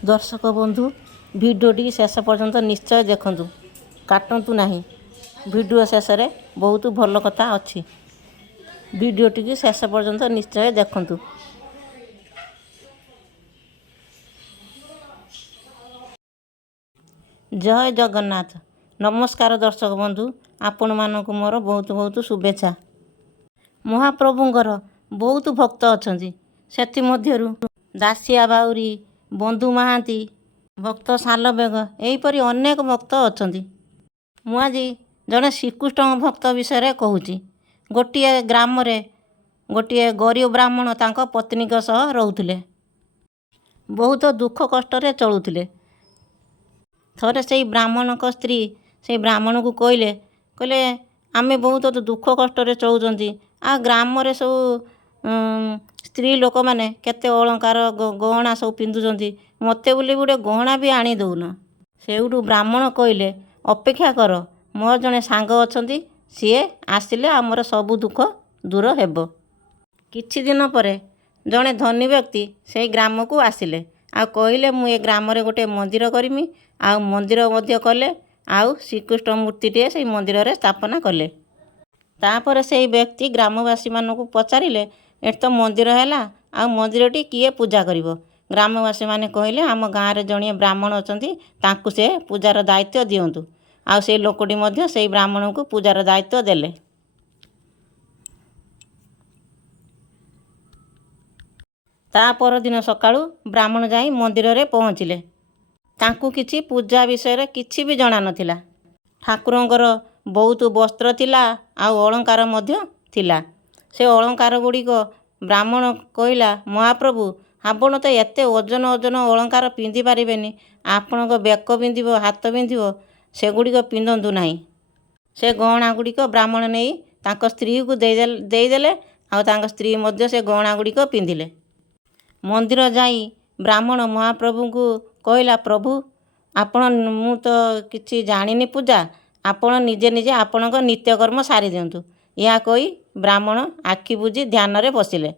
दर्शक बंधु भिडियोटी शेष पर्यंत निश्चय देखंतु, काटंतु नहीं। भिडियो शेष रे बहुत भल कथा अच्छी। भिडियोटी शेष पर्यंत निश्चय देखंतु। जय जगन्नाथ। नमस्कार दर्शक बंधु, आपण मानक मोर बहुत बहुत शुभेच्छा। महाप्रभुंकर बहुत भक्त अच्छा, से मध्यरु दासिया बाउरी, बंधु महांती, भक्त सालबेग, यहीपरि अनेक भक्त अच्छा। मु आज जड़े श्रीकृष्ण भक्त विषय कहूँ। गोटे ग्राम गोटे गरीब ब्राह्मण तांको पत्नी सह रोते, बहुत दुख कष्ट चलुले। थरे से ब्राह्मण स्त्री से ब्राह्मण को कहले कहले आमे बहुत दुख कष्ट चलुँच। आ ग्राम सब स्त्री लोक मैंने केते अलंकार गहना सब पिंधुंट, मते बोली गोटे गहना भी आनी दौन। सेठू ब्राह्मण कहले अपेक्षा कर, मोर जड़े सांग अच्छा, सी आसिले आमर सबू दुख दूर हेब। किछि दिन पर जड़े धनी व्यक्ति से ग्राम को आसिले आ कहले मु ए ग्राम रे गोटे मंदिर करमी, आ मंदिर मध्य कले, आउ श्रीकृष्ण मूर्तिटे से मंदिर रे स्थापना कले। तापर से व्यक्ति ग्रामवासी मानू पचारे एट तो मंदिर है, आ मंदिरटी किए पूजा करिवो। ग्रामवासी माने कहले आम गाँव रे जणिए ब्राह्मण अछंती, तांकु से पूजार दायित्व दियंतु। आ से लोकटी मध्य से ब्राह्मण को पूजार दायित्व देले। ता पर दिन सकाळू ब्राह्मण जाई मंदिर रे पहुँचिले। तांकु किछि पूजा विषय किछि भी जणा नथिला। ठाकुरंकर बहुत वस्त्र थिला, आ अलंकार मध्य थिला। से अलंकार गुड़िक ब्राह्मण कहला, महाप्रभु आपण तो एते ओजन ओजन अलंकार पिंधि पारिबेनी, आपण बेक पिंधिब, हाथ पिंधिब, सेगुड़िक पिंधतु नहीं। से गहना गुड़िक ब्राह्मण नहीं तांको स्त्री को देदेले, आ तांको स्त्री मध्य से गहना गुड़िक पिंधिले। मंदिर जाई ब्राह्मण महाप्रभु को कहला, प्रभु आपण मु तो किछि जानिनी पूजा, आपण निजे निजे आपणक नित्यकर्म सारी दियंतु। या कही ब्राह्मण आखि बुझी ध्यान रे बसिले।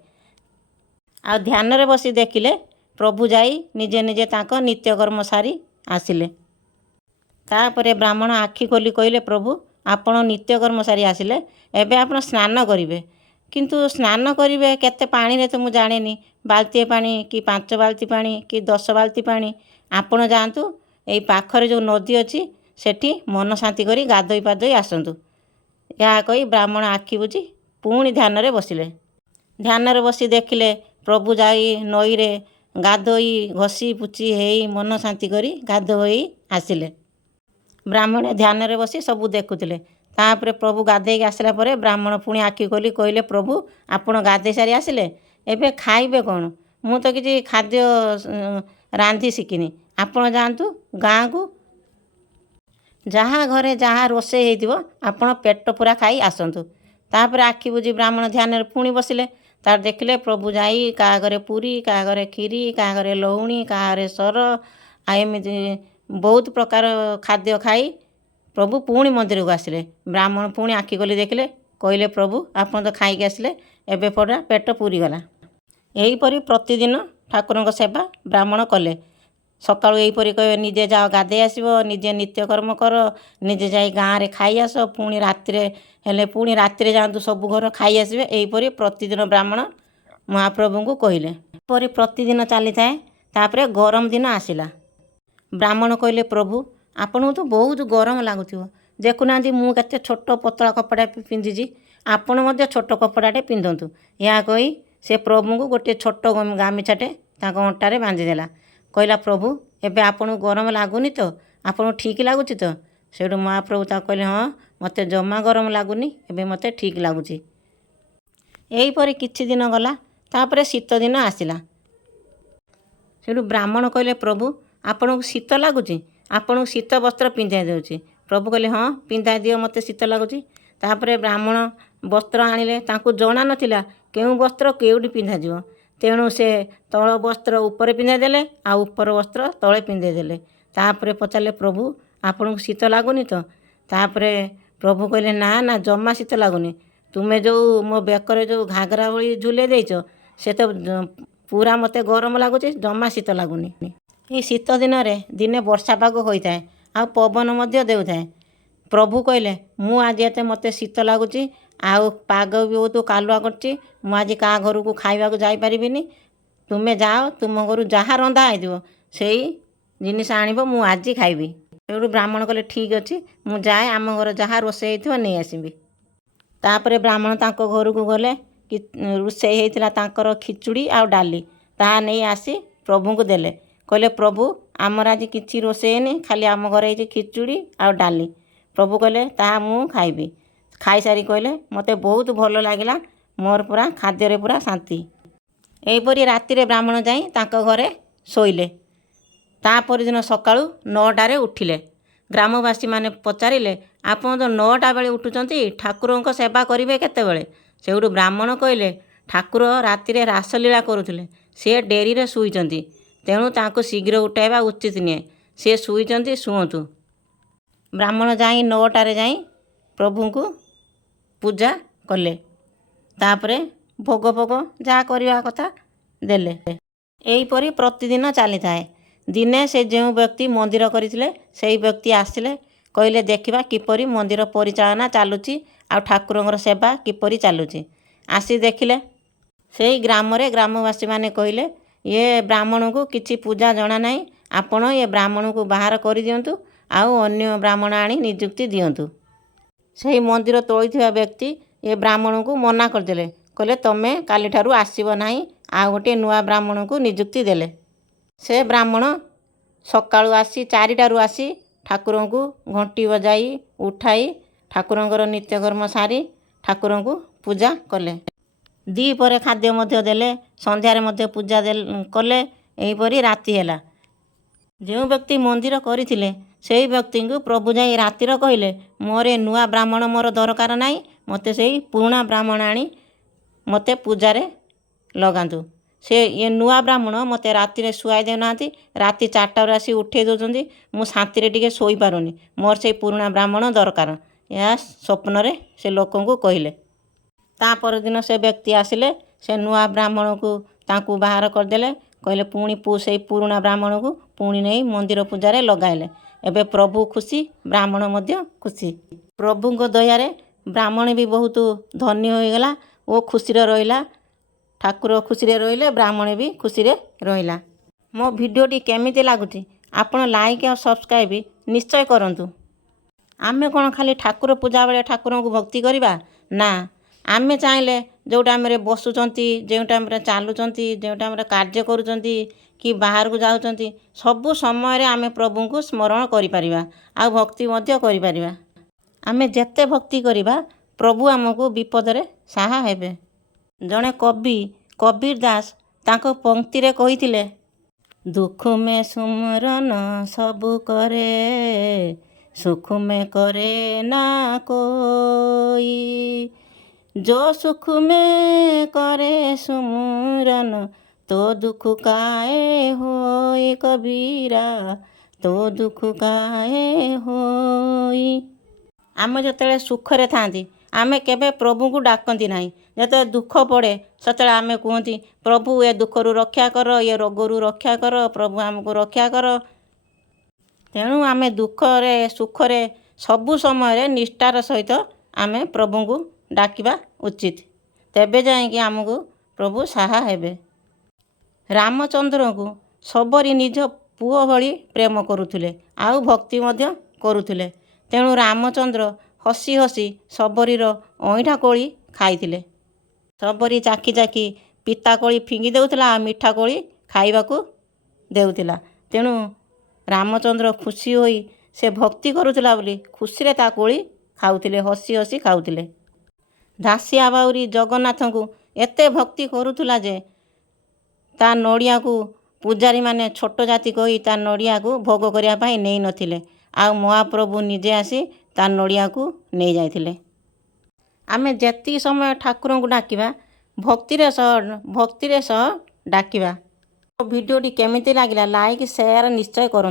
आ ध्यान रे बसी देखिले प्रभु जाई निजे निजे तांको नित्यकर्म सारी आसिले। तापरे ब्राह्मण आखि खोली कहले, प्रभु आपण नित्यकर्म सारी आसिले, एबे आपण स्नान करिवे। किंतु स्नान करिवे केते पानी रे तो मु जानेनी, बाल्टीए पानी कि 5 बाल्टी पानी कि 10 बाल्टी पानी, आपण जांतु एई पाखरे जो नदी अछि सेठी मन शांति करी गाधोई पाधोई आसंतु। या कही ब्राह्मण आखि बुझी पुणी ध्यान रे बसिले। ध्यान रे बसी देखिले प्रभु जाई नई रे गाधोई घसी पुची हेई मन शांति करी गाधोई आसिले। ब्राह्मण ध्यान रे बसी सबू देखुतिले। तापरे प्रभु गाधेई आसिला परे ब्राह्मण पुणी आखि खोली कहले, प्रभु आपण गाधेई सारी आसिले, एबे खाइबे कौन? मु तो किछि खाद्य रांधि शिखिनी, आपण जांतु गाँ को, जहाँ घरे जहाँ रोषे होइतिबो आपण पेट पूरा खाई आसंतु। तापरे आखि बुझी ब्राह्मण ध्यान रे पुणी बसिले। तार देखिले प्रभु जाई का घरे पूरी, का घरे खीरी, का घरे लहुणी, का घरे सर, आ एमिति बहुत प्रकार खाद्य खाई प्रभु पुणी मंदिर को आसिले। ब्राह्मण पुणी आखि खोली देखिले, कहले, प्रभु आपण तो खाई आसिले, एबे पड़ा पेट पूरी गला। एहीपरि प्रतिदिन ठाकुरଙ୍କ सेवा ब्राह्मण कले। सकाळू एहीपरि कहे, निजे जाओ गाधे आसब, निजे नित्यकर्म कर, निजे जाई गाँव रे खाई आस, पुणी राति हेले पुणी राति जातु सब घर खाई आसबे। एहीपरि प्रतिदिन ब्राह्मण महाप्रभु को कहले। एहीपरि प्रतिदिन चली थाए। तापरे गरम दिन आसिला। ब्राह्मण कहले, प्रभु आपन तो बहुत गरम लगुथिबो, देखुना मु केते छोट पतला कपड़ा पिंधिजी, आपण मध्य छोट कपड़ाटे पिंधतु। या कही से प्रभु को गोटे छोट गामिछाटे ताको अंटारे बांधिदेला। कहला, प्रभु एबे आपन गरम लगुनि तो, आपन ठीक लगुच तो? सेठू महाप्रभु ता कहले, हाँ मते जमा गरम लगुनि, एबे मते ठीक लगुची। एहीपरि किछि दिन गला। तापरे शीत दिन आसिला। सेठू ब्राह्मण कहले, प्रभु आपन को शीत लगुची, आपन को शीत वस्त्र पिंधाई देउची। प्रभु कहले, हाँ पिंधाई दियो, मते शीत लगुची। तापरे ब्राह्मण वस्त्र आनिले, तांकु जणा नथिला केउ वस्त्र केउडी पिंधा दियो। तेणु से तल वस्त्र ऊपर पिंधाई देले, आ ऊपर वस्त्र तले पिंधाई देले। तापरे पचारे, प्रभु आपन को शीत लगुनि तो? तापरे प्रभु कहले, ना ना जमा शीत लगुनि, तुमे जो मो बेकरे जो घाघरा भली झुले देइछ से तो पूरा मते गरम लगुच, जमा शीत लगुनि। ଏଇ ଶୀତ ଦିନରେ ଦିନେ ବର୍ଷା ପାଗ ହୋଇଥାଏ ଆଉ ପବନ ମଧ୍ୟ ଦେଉଥାଏ। ପ୍ରଭୁ କହିଲେ, ମୁଁ ଆଜି ଏତେ ମୋତେ ଶୀତ ଲାଗୁଛି ଆଉ ପାଗ ବି ବହୁତ କାଲୁଆ କରିଛି, ମୁଁ ଆଜି କାହା ଘରକୁ ଖାଇବାକୁ ଯାଇପାରିବିନି। ତୁମେ ଯାଅ, ତୁମ ଘରୁ ଯାହା ରନ୍ଧା ହେଇଥିବ ସେଇ ଜିନିଷ ଆଣିବ, ମୁଁ ଆଜି ଖାଇବି। ସେଇଠୁ ବ୍ରାହ୍ମଣ କହିଲେ, ଠିକ୍ ଅଛି, ମୁଁ ଯାଏ, ଆମ ଘର ଯାହା ରୋଷେଇ ହେଇଥିବ ନେଇ ଆସିବି। ତାପରେ ବ୍ରାହ୍ମଣ ତାଙ୍କ ଘରକୁ ଗଲେ। ରୋଷେଇ ହେଇଥିଲା ତାଙ୍କର ଖିଚୁଡ଼ି ଆଉ ଡାଲି, ତାହା ନେଇ ଆସି ପ୍ରଭୁଙ୍କୁ ଦେଲେ। କହିଲେ, ପ୍ରଭୁ ଆମର ଆଜି କିଛି ରୋଷେଇ ହେଇନି, ଖାଲି ଆମ ଘରେ ହେଇଛି ଖିଚୁଡ଼ି ଆଉ ଡାଲି। ପ୍ରଭୁ କହିଲେ, ତାହା ମୁଁ ଖାଇବି। ଖାଇସାରି କହିଲେ, ମୋତେ ବହୁତ ଭଲ ଲାଗିଲା, ମୋର ପୁରା ଖାଦ୍ୟରେ ପୁରା ଶାନ୍ତି। ଏହିପରି ରାତିରେ ବ୍ରାହ୍ମଣ ଯାଇ ତାଙ୍କ ଘରେ ଶୋଇଲେ। ତା ପରଦିନ ସକାଳୁ 9ଟାରେ ଉଠିଲେ। ଗ୍ରାମବାସୀମାନେ ପଚାରିଲେ, ଆପଣ ତ 9ଟା ବେଳେ ଉଠୁଛନ୍ତି, ଠାକୁରଙ୍କ ସେବା କରିବେ କେତେବେଳେ? ସେଇଠୁ ବ୍ରାହ୍ମଣ କହିଲେ, ଠାକୁର ରାତିରେ ରାସଲୀଳା କରୁଥିଲେ, ସେ ଡେରିରେ ଶୋଇଛନ୍ତି, ତେଣୁ ତାଙ୍କୁ ଶୀଘ୍ର ଉଠାଇବା ଉଚିତ ନୁହେଁ, ସେ ଶୋଇଛନ୍ତି, ଶୁଅନ୍ତୁ। ବ୍ରାହ୍ମଣ ଯାଇ 9ଟାରେ ଯାଇ ପ୍ରଭୁଙ୍କୁ ପୂଜା କଲେ। ତାପରେ ଭୋଗ ଫୋଗ ଯାହା କରିବା କଥା ଦେଲେ। ଏହିପରି ପ୍ରତିଦିନ ଚାଲିଥାଏ। ଦିନେ ସେ ଯେଉଁ ବ୍ୟକ୍ତି ମନ୍ଦିର କରିଥିଲେ ସେହି ବ୍ୟକ୍ତି ଆସିଲେ। କହିଲେ, ଦେଖିବା କିପରି ମନ୍ଦିର ପରିଚାଳନା ଚାଲୁଛି ଆଉ ଠାକୁରଙ୍କର ସେବା କିପରି ଚାଲୁଛି। ଆସି ଦେଖିଲେ ସେଇ ଗ୍ରାମରେ ଗ୍ରାମବାସୀମାନେ କହିଲେ, ଏ ବ୍ରାହ୍ମଣଙ୍କୁ କିଛି ପୂଜା ଜଣା ନାହିଁ, ଆପଣ ଏ ବ୍ରାହ୍ମଣଙ୍କୁ ବାହାର କରିଦିଅନ୍ତୁ ଆଉ ଅନ୍ୟ ବ୍ରାହ୍ମଣ ଆଣି ନିଯୁକ୍ତି ଦିଅନ୍ତୁ। ସେହି ମନ୍ଦିର ତୋଳିଥିବା ବ୍ୟକ୍ତି ଏ ବ୍ରାହ୍ମଣଙ୍କୁ ମନା କରିଦେଲେ। କହିଲେ, ତମେ କାଲିଠାରୁ ଆସିବ ନାହିଁ, ଆଉ ଗୋଟିଏ ନୂଆ ବ୍ରାହ୍ମଣଙ୍କୁ ନିଯୁକ୍ତି ଦେଲେ। ସେ ବ୍ରାହ୍ମଣ ସକାଳୁ ଆସି 4ଟାରୁ ଆସି ଠାକୁରଙ୍କୁ ଘଣ୍ଟି ବଜାଇ ଉଠାଇ ଠାକୁରଙ୍କର ନିତ୍ୟକର୍ମ ସାରି ଠାକୁରଙ୍କୁ ପୂଜା କଲେ। ଦ୍ୱିପହରେ ଖାଦ୍ୟ ମଧ୍ୟ ଦେଲେ, ସନ୍ଧ୍ୟାରେ ମଧ୍ୟ ପୂଜା କଲେ। ଏହିପରି ରାତି ହେଲା। ଯେଉଁ ବ୍ୟକ୍ତି ମନ୍ଦିର କରିଥିଲେ ସେହି ବ୍ୟକ୍ତିଙ୍କୁ ପ୍ରଭୁ ଯାଇ ରାତିର କହିଲେ, ମୋର ଏ ନୂଆ ବ୍ରାହ୍ମଣ ମୋର ଦରକାର ନାହିଁ, ମୋତେ ସେଇ ପୁରୁଣା ବ୍ରାହ୍ମଣ ଆଣି ମୋତେ ପୂଜାରେ ଲଗାନ୍ତୁ। ସେ ଏ ନୂଆ ବ୍ରାହ୍ମଣ ମୋତେ ରାତିରେ ଶୁଆଇ ଦେଉନାହାନ୍ତି, ରାତି 4ଟାରୁ ଆସି ଉଠାଇ ଦେଉଛନ୍ତି, ମୁଁ ଶାନ୍ତିରେ ଟିକେ ଶୋଇପାରୁନି, ମୋର ସେଇ ପୁରୁଣା ବ୍ରାହ୍ମଣ ଦରକାର। ଏହା ସ୍ୱପ୍ନରେ ସେ ଲୋକଙ୍କୁ କହିଲେ। ତା ପରଦିନ ସେ ବ୍ୟକ୍ତି ଆସିଲେ, ସେ ନୂଆ ବ୍ରାହ୍ମଣକୁ ତାଙ୍କୁ ବାହାର କରିଦେଲେ। କହିଲେ, ପୁଣି ସେଇ ପୁରୁଣା ବ୍ରାହ୍ମଣକୁ ପୁଣି ନେଇ ମନ୍ଦିର ପୂଜାରେ ଲଗାଇଲେ। ଏବେ ପ୍ରଭୁ ଖୁସି, ବ୍ରାହ୍ମଣ ମଧ୍ୟ ଖୁସି। ପ୍ରଭୁଙ୍କ ଦୟାରେ ବ୍ରାହ୍ମଣ ବି ବହୁତ ଧନ୍ୟ ହୋଇଗଲା ଓ ଖୁସିରେ ରହିଲା। ଠାକୁର ଖୁସିରେ ରହିଲେ, ବ୍ରାହ୍ମଣ ବି ଖୁସିରେ ରହିଲା। ମୋ ଭିଡ଼ିଓଟି କେମିତି ଲାଗୁଛି ଆପଣ ଲାଇକ୍ ଆଉ ସବସ୍କ୍ରାଇବ୍ ନିଶ୍ଚୟ କରନ୍ତୁ। ଆମେ କ'ଣ ଖାଲି ଠାକୁର ପୂଜା ବେଳେ ଠାକୁରଙ୍କୁ ଭକ୍ତି କରିବା? ନା, ଆମେ ଚାହିଁଲେ ଯେଉଁ ଟାଇମ୍ରେ ବସୁଛନ୍ତି, ଯେଉଁ ଟାଇମ୍ରେ ଚାଲୁଛନ୍ତି, ଯେଉଁ ଟାଇମ୍ରେ କାର୍ଯ୍ୟ କରୁଛନ୍ତି କି ବାହାରକୁ ଯାଉଛନ୍ତି, ସବୁ ସମୟରେ ଆମେ ପ୍ରଭୁଙ୍କୁ ସ୍ମରଣ କରିପାରିବା ଆଉ ଭକ୍ତି ମଧ୍ୟ କରିପାରିବା। ଆମେ ଯେତେ ଭକ୍ତି କରିବା ପ୍ରଭୁ ଆମକୁ ବିପଦରେ ସାହା ହେବେ। ଜଣେ କବି କବୀର ଦାସ ତାଙ୍କ ପଂକ୍ତିରେ କହିଥିଲେ, ଦୁଃଖ ମେ ସୁମରନ ସବୁ କରେ, ସୁଖ ମେ करे ना कोई, जो सुख में करे सुमरन, तो दुख काहे होई कबीरा, तो दुख काहे होई। ଆମେ ଯେତେବେଳେ ସୁଖରେ ଥାଆନ୍ତି ଆମେ କେବେ ପ୍ରଭୁଙ୍କୁ ଡାକନ୍ତି ନାହିଁ। ଯେତେବେଳେ ଦୁଃଖ ପଡ଼େ ସେତେବେଳେ ଆମେ କୁହନ୍ତି, ପ୍ରଭୁ ଏ ଦୁଃଖରୁ ରକ୍ଷା କର, ଏ ରୋଗରୁ ରକ୍ଷା କର, ପ୍ରଭୁ ଆମକୁ ରକ୍ଷା କର। ତେଣୁ ଆମେ ଦୁଃଖରେ ସୁଖରେ ସବୁ ସମୟରେ ନିଷ୍ଠାର ସହିତ ଆମେ ପ୍ରଭୁଙ୍କୁ ଡାକିବା ଉଚିତ, ତେବେ ଯାଇକି ଆମକୁ ପ୍ରଭୁ ସାହା ହେବେ। ରାମଚନ୍ଦ୍ରଙ୍କୁ ଶବରୀ ନିଜ ପୁଅ ଭଳି ପ୍ରେମ କରୁଥିଲେ ଆଉ ଭକ୍ତି ମଧ୍ୟ କରୁଥିଲେ। ତେଣୁ ରାମଚନ୍ଦ୍ର ହସି ହସି ଶବରୀର ଅଇଁଠା କୋଳି ଖାଇଥିଲେ। ଶବରୀ ଚାଖି ଚାଖି ପିତା କୋଳି ଫିଙ୍ଗି ଦେଉଥିଲା ଆଉ ମିଠା କୋଳି ଖାଇବାକୁ ଦେଉଥିଲା। ତେଣୁ ରାମଚନ୍ଦ୍ର ଖୁସି ହୋଇ ସେ ଭକ୍ତି କରୁଥିଲା ବୋଲି ଖୁସିରେ ତା କୋଳି ଖାଉଥିଲେ, ହସି ହସି ଖାଉଥିଲେ। ଦାସିଆ ବାଉରୀ ଜଗନ୍ନାଥଙ୍କୁ ଏତେ ଭକ୍ତି କରୁଥିଲା ଯେ ତା ନଡ଼ିଆକୁ ପୂଜାରୀମାନେ ଛୋଟ ଜାତି କହି ତା ନଡ଼ିଆକୁ ଭୋଗ କରିବା ପାଇଁ ନେଇନଥିଲେ ଆଉ ମହାପ୍ରଭୁ ନିଜେ ଆସି ତା ନଡ଼ିଆକୁ ନେଇଯାଇଥିଲେ। ଆମେ ଯେତିକି ସମୟ ଠାକୁରଙ୍କୁ ଡାକିବା ଭକ୍ତିରେ ସହ ଡାକିବା। ଭିଡ଼ିଓଟି କେମିତି ଲାଗିଲା ଲାଇକ୍ ସେୟାର ନିଶ୍ଚୟ କରନ୍ତୁ।